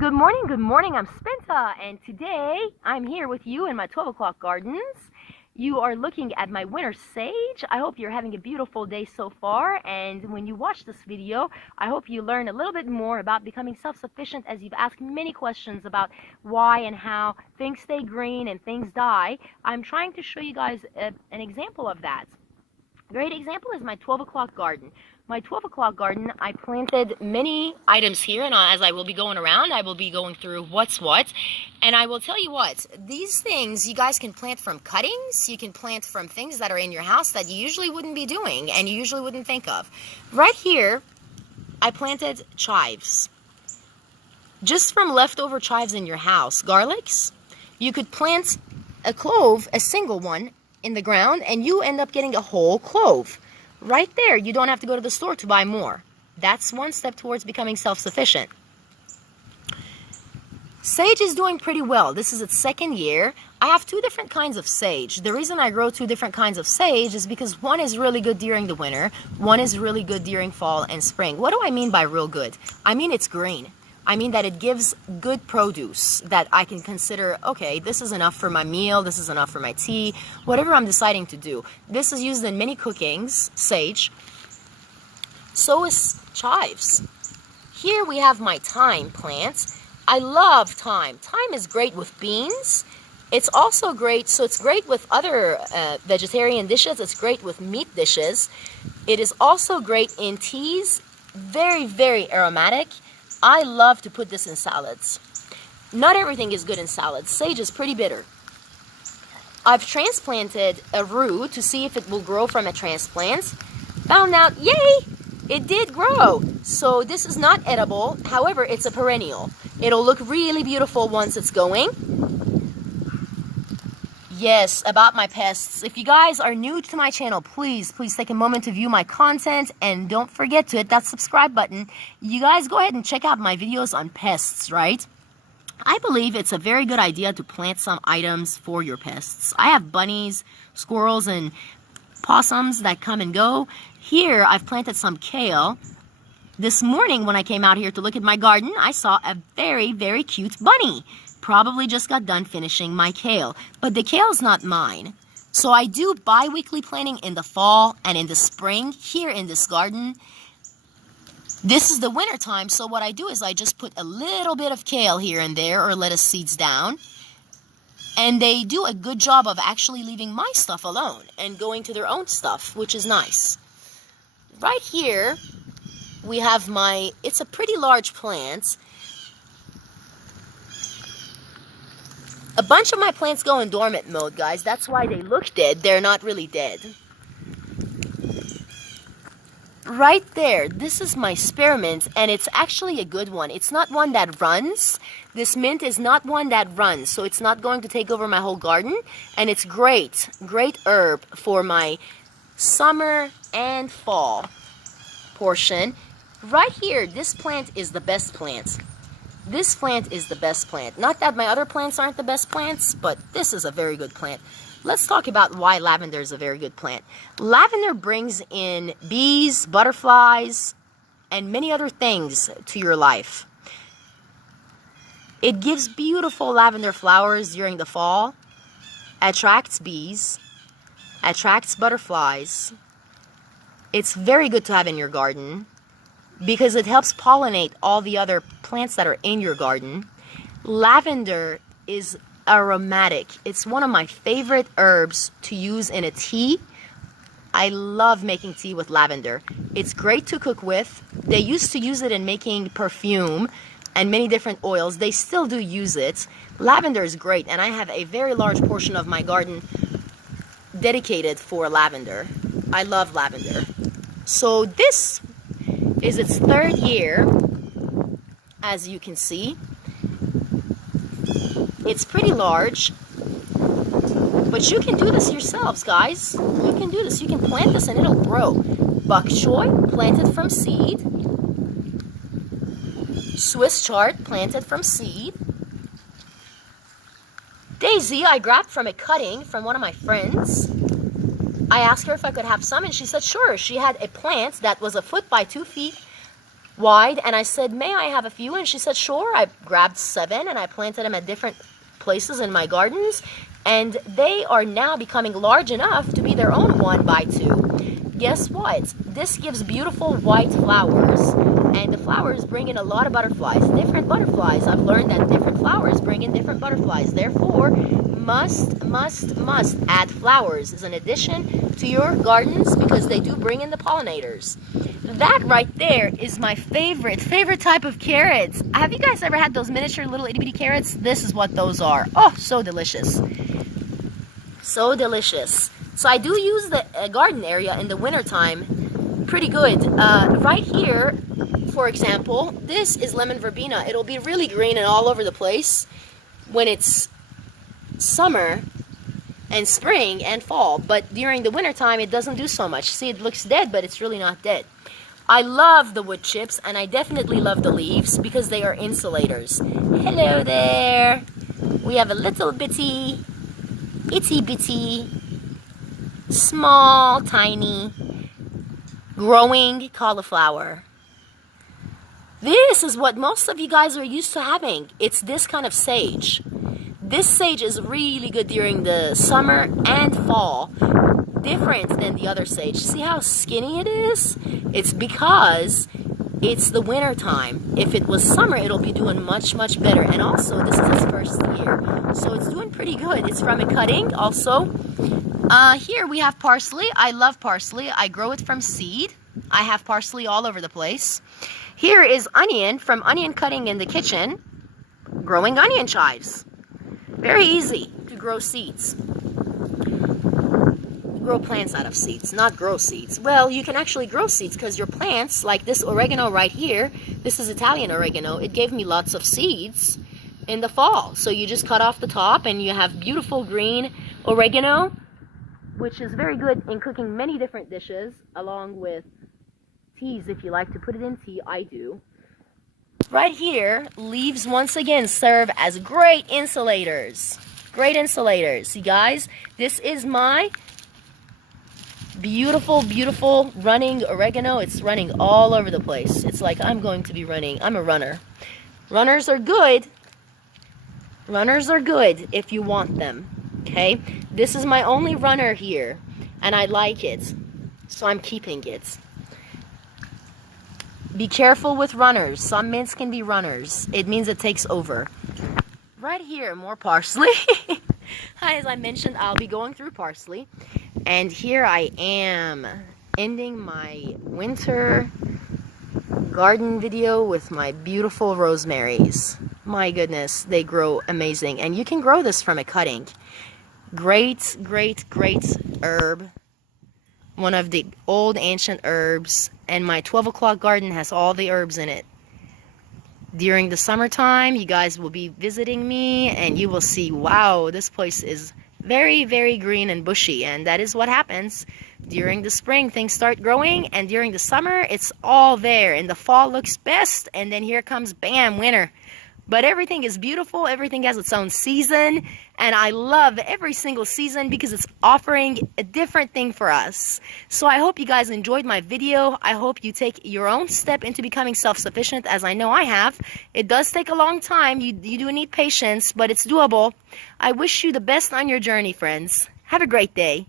Good morning, I'm Spenta, and today I'm here with you in my 12 o'clock gardens. You are looking at my winter sage. I hope you're having a beautiful day so far, and when you watch this video, I hope you learn a little bit more about becoming self-sufficient, as you've asked many questions about why and how things stay green and things die. I'm trying to show you guys an example of that. Great example is my 12 o'clock garden. My 12 o'clock garden, I planted many items here, and as I will be going around, I will be going through what's what. And I will tell you what, these things you guys can plant from cuttings, you can plant from things that are in your house that you usually wouldn't be doing and you usually wouldn't think of. Right here, I planted chives. Just from leftover chives in your house, garlics, you could plant a clove, a single one, in the ground, and you end up getting a whole clove. Right there, you don't have to go to the store to buy more. That's one step towards becoming self-sufficient. Sage is doing pretty well. This is its second year. I have two different kinds of sage. The reason I grow two different kinds of sage is because one is really good during the winter, one is really good during fall and spring. What do I mean by real good? I mean it's green. I mean that it gives good produce that I can consider, okay, this is enough for my meal, this is enough for my tea, whatever I'm deciding to do. This is used in many cookings, sage. So is chives. Here we have my thyme plant. I love thyme. Thyme is great with beans. It's also great, so it's great with other vegetarian dishes. It's great with meat dishes. It is also great in teas. Very, very aromatic. I love to put this in salads. Not everything is good in salads. Sage is pretty bitter. I've transplanted a root to see if it will grow from a transplant. Found out, yay, it did grow. So this is not edible. However, it's a perennial. It'll look really beautiful once it's going. Yes, about my pests. If you guys are new to my channel, please take a moment to view my content and don't forget to hit that subscribe button. You guys go ahead and check out my videos on pests, right? I believe it's a very good idea to plant some items for your pests. I have bunnies, squirrels, and possums that come and go. Here, I've planted some kale. This morning when I came out here to look at my garden, I saw a very, very cute bunny. Probably just got done finishing my kale, but the kale's not mine. So I do bi-weekly planting in the fall and in the spring here in this garden. This is the winter time, so what I do is I just put a little bit of kale here and there, or lettuce seeds down, and they do a good job of actually leaving my stuff alone and going to their own stuff, which is nice. Right here we have it's a pretty large plant. A bunch of my plants go in dormant mode, guys. That's why they look dead. They're not really dead. Right there, this is my spearmint, and it's actually a good one. It's not one that runs. This mint is not one that runs, so it's not going to take over my whole garden, and it's great herb for my summer and fall portion. Right here, this plant is the best plant. This plant is the best plant. Not that my other plants aren't the best plants, but this is a very good plant. Let's talk about why lavender is a very good plant. Lavender brings in bees, butterflies, and many other things to your life. It gives beautiful lavender flowers during the fall, attracts bees, attracts butterflies. It's very good to have in your garden, because it helps pollinate all the other plants that are in your garden. Lavender is aromatic. It's one of my favorite herbs to use in a tea. I love making tea with lavender. It's great to cook with. They used to use it in making perfume and many different oils. They still do use it. Lavender is great, and I have a very large portion of my garden dedicated for lavender. I love lavender. So this is its third year, as you can see. It's pretty large, but you can do this yourselves, guys. You can do this. You can plant this and it'll grow. Bok choy, planted from seed. Swiss chard, planted from seed. Daisy, I grabbed from a cutting from one of my friends. I asked her if I could have some, and she said sure. She had a plant that was 1 foot by 2 feet wide, and I said, may I have a few? And she said, sure. I grabbed 7 and I planted them at different places in my gardens, and they are now becoming large enough to be their own 1x2. Guess what? This gives beautiful white flowers, and the flowers bring in a lot of butterflies, different butterflies. I've learned that different flowers bring in different butterflies. Therefore, must add flowers as an addition to your gardens, because they do bring in the pollinators. That right there is my favorite type of carrots. Have you guys ever had those miniature little itty bitty carrots? This is what those are. Oh, so delicious. So delicious. So I do use the garden area in the wintertime pretty good. Right here, for example, this is lemon verbena. It'll be really green and all over the place when it's summer and spring and fall, but during the wintertime it doesn't do so much. See, it looks dead, but it's really not dead. I love the wood chips, and I definitely love the leaves because they are insulators. Hello there. We have a little bitty, itty bitty, small, tiny, growing cauliflower. This is what most of you guys are used to having. It's this kind of sage. This sage is really good during the summer and fall. Different than the other sage. See how skinny it is? It's because it's the winter time. If it was summer, it'll be doing much better. And also, this is its first year, so it's doing pretty good. It's from a cutting also. Here we have parsley. I love parsley. I grow it from seed. I have parsley all over the place. Here is onion from onion cutting in the kitchen. Growing onion chives. Very easy to grow seeds. Grow plants out of seeds, not grow seeds. Well, you can actually grow seeds because your plants, like this oregano right here, this is Italian oregano. It gave me lots of seeds in the fall. So you just cut off the top and you have beautiful green oregano, which is very good in cooking many different dishes, along with teas if you like to put it in tea. I do. Right here, leaves once again serve as great insulators. Great insulators. See guys, this is my beautiful running oregano. It's running all over the place. It's like I'm going to be running. I'm a runner. Runners are good. Runners are good if you want them. Okay? This is my only runner here, and I like it, so I'm keeping it. Be careful with runners. Some mints can be runners. It means it takes over. Right here, more parsley. Hi, as I mentioned, I'll be going through parsley. And here I am, ending my winter garden video with my beautiful rosemaries. My goodness, they grow amazing. And you can grow this from a cutting. Great herb. One of the old ancient herbs. And my 12 o'clock garden has all the herbs in it. During the summertime, you guys will be visiting me and you will see, wow, this place is very green and bushy. And that is what happens. During the spring, things start growing, and during the summer, it's all there. And the fall looks best, and then here comes, bam, winter. But everything is beautiful. Everything has its own season. And I love every single season because it's offering a different thing for us. So I hope you guys enjoyed my video. I hope you take your own step into becoming self-sufficient, as I know I have. It does take a long time. You do need patience, but it's doable. I wish you the best on your journey, friends. Have a great day.